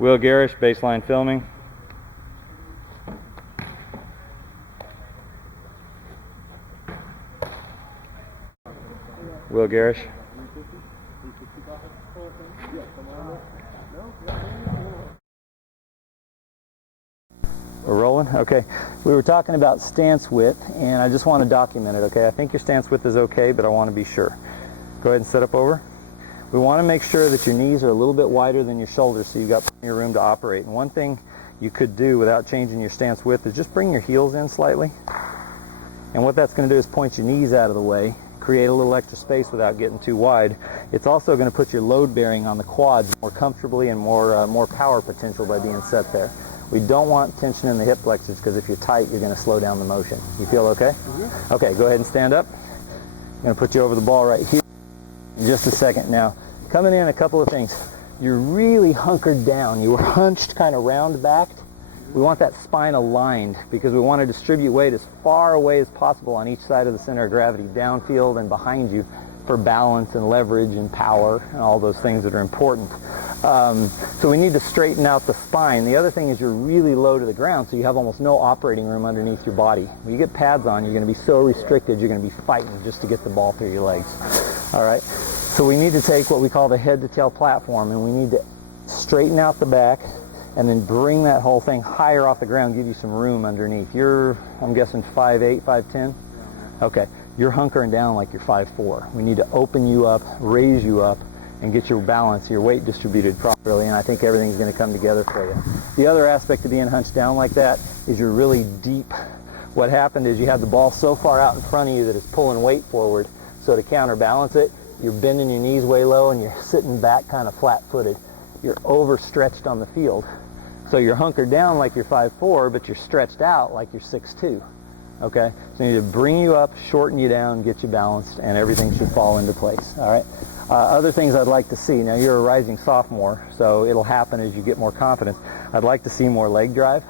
Will Gerrish, baseline filming. Will Gerrish. We're rolling? Okay. We were talking about stance width, and I just want to document it, okay? I think your stance width is okay, but I want to be sure. Go ahead and set up over. We want to make sure that your knees are a little bit wider than your shoulders so you've got plenty of room to operate. And one thing you could do without changing your stance width is just bring your heels in slightly. And what that's going to do is point your knees out of the way, create a little extra space without getting too wide. It's also going to put your load bearing on the quads more comfortably and more power potential by being set there. We don't want tension in the hip flexors because if you're tight, you're going to slow down the motion. You feel okay? Mm-hmm. Okay, go ahead and stand up. I'm going to put you over the ball right here in just a second. Now, coming in, a couple of things. You're really hunkered down. You were hunched, kind of round backed. We want that spine aligned because we want to distribute weight as far away as possible on each side of the center of gravity, downfield and behind you, for balance and leverage and power and all those things that are important. So we need to straighten out the spine. The other thing is you're really low to the ground, so you have almost no operating room underneath your body. When you get pads on, you're going to be so restricted, you're going to be fighting just to get the ball through your legs. All right? So we need to take what we call the head-to-tail platform, and we need to straighten out the back and then bring that whole thing higher off the ground, give you some room underneath. You're, I'm guessing, 5'8", 5'10"? Okay. You're hunkering down like you're 5'4". We need to open you up, raise you up, and get your balance, your weight distributed properly, and I think everything's going to come together for you. The other aspect of being hunched down like that is you're really deep. What happened is you have the ball so far out in front of you that it's pulling weight forward, so to counterbalance it, you're bending your knees way low and you're sitting back kind of flat-footed. You're overstretched on the field. So you're hunkered down like you're 5'4", but you're stretched out like you're 6'2". Okay? So we need to bring you up, shorten you down, get you balanced, and everything should fall into place. All right? Other things I'd like to see. Now, you're a rising sophomore, so it'll happen as you get more confidence. I'd like to see more leg drive,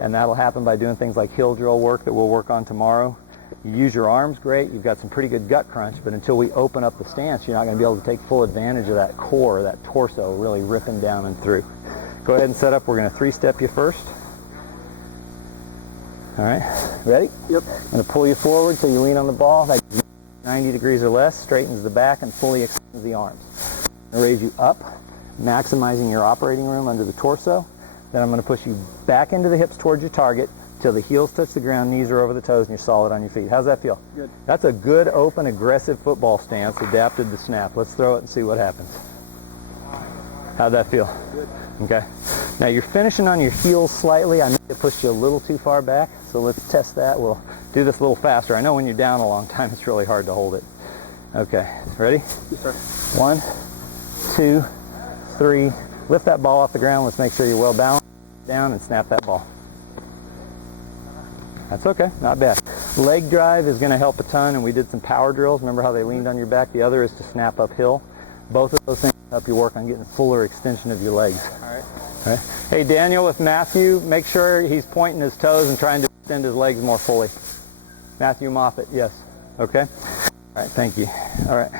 and that'll happen by doing things like hill drill work that we'll work on tomorrow. You use your arms, great. You've got some pretty good gut crunch, but until we open up the stance, you're not going to be able to take full advantage of that core, that torso really ripping down and through. Go ahead and set up. We're going to three-step you first. All right, ready? Yep. I'm going to pull you forward so you lean on the ball. That 90 degrees or less, straightens the back and fully extends the arms. I'm going to raise you up, maximizing your operating room under the torso. Then I'm going to push you back into the hips towards your target till the heels touch the ground, knees are over the toes, and you're solid on your feet. How's that feel? Good. That's a good, open, aggressive football stance adapted to snap. Let's throw it and see what happens. How'd that feel? Good. Okay. Now you're finishing on your heels slightly. I may have pushed you a little too far back, so let's test that. We'll do this a little faster. I know when you're down a long time, it's really hard to hold it. Okay. Ready? Yes, sir. 1, 2, 3. Lift that ball off the ground. Let's make sure you're well balanced. Down and snap that ball. That's okay. Not bad. Leg drive is going to help a ton, and we did some power drills. Remember how they leaned on your back? The other is to snap uphill. Both of those things help you work on getting fuller extension of your legs. All right. All right. Hey, Daniel, with Matthew, make sure he's pointing his toes and trying to extend his legs more fully. Matthew Moffat, yes. Okay? All right, thank you. All right.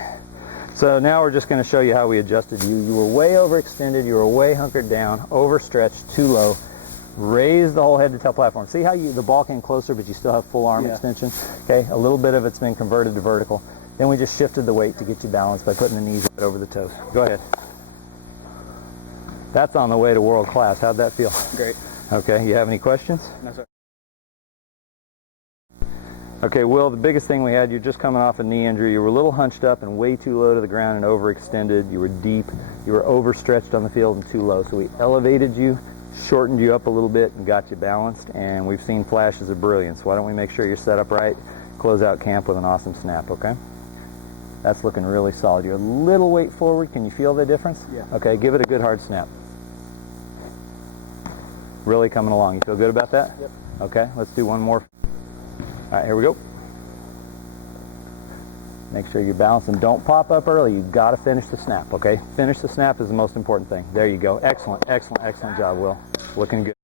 So now we're just going to show you how we adjusted you. You were way overextended. You were way hunkered down, overstretched, too low. Raise the whole head-to-tail platform. See how the ball came closer, but you still have full arm extension? Okay, a little bit of it's been converted to vertical. Then we just shifted the weight to get you balanced by putting the knees right over the toes. Go ahead. That's on the way to world class. How'd that feel? Great. Okay, you have any questions? No, sir. Okay, Will, the biggest thing we had, you're just coming off a knee injury. You were a little hunched up and way too low to the ground and overextended. You were deep. You were overstretched on the field and too low. So we elevated you, shortened you up a little bit, and got you balanced, and we've seen flashes of brilliance. Why don't we make sure you're set up right, close out camp with an awesome snap, okay? That's looking really solid. You're a little weight forward. Can you feel the difference? Yeah. Okay, give it a good hard snap. Really coming along. You feel good about that? Yep. Okay, let's do one more. All right, here we go. Make sure you balance and don't pop up early. You've got to finish the snap, okay? Finish the snap is the most important thing. There you go. Excellent, excellent, excellent job, Will. Looking good.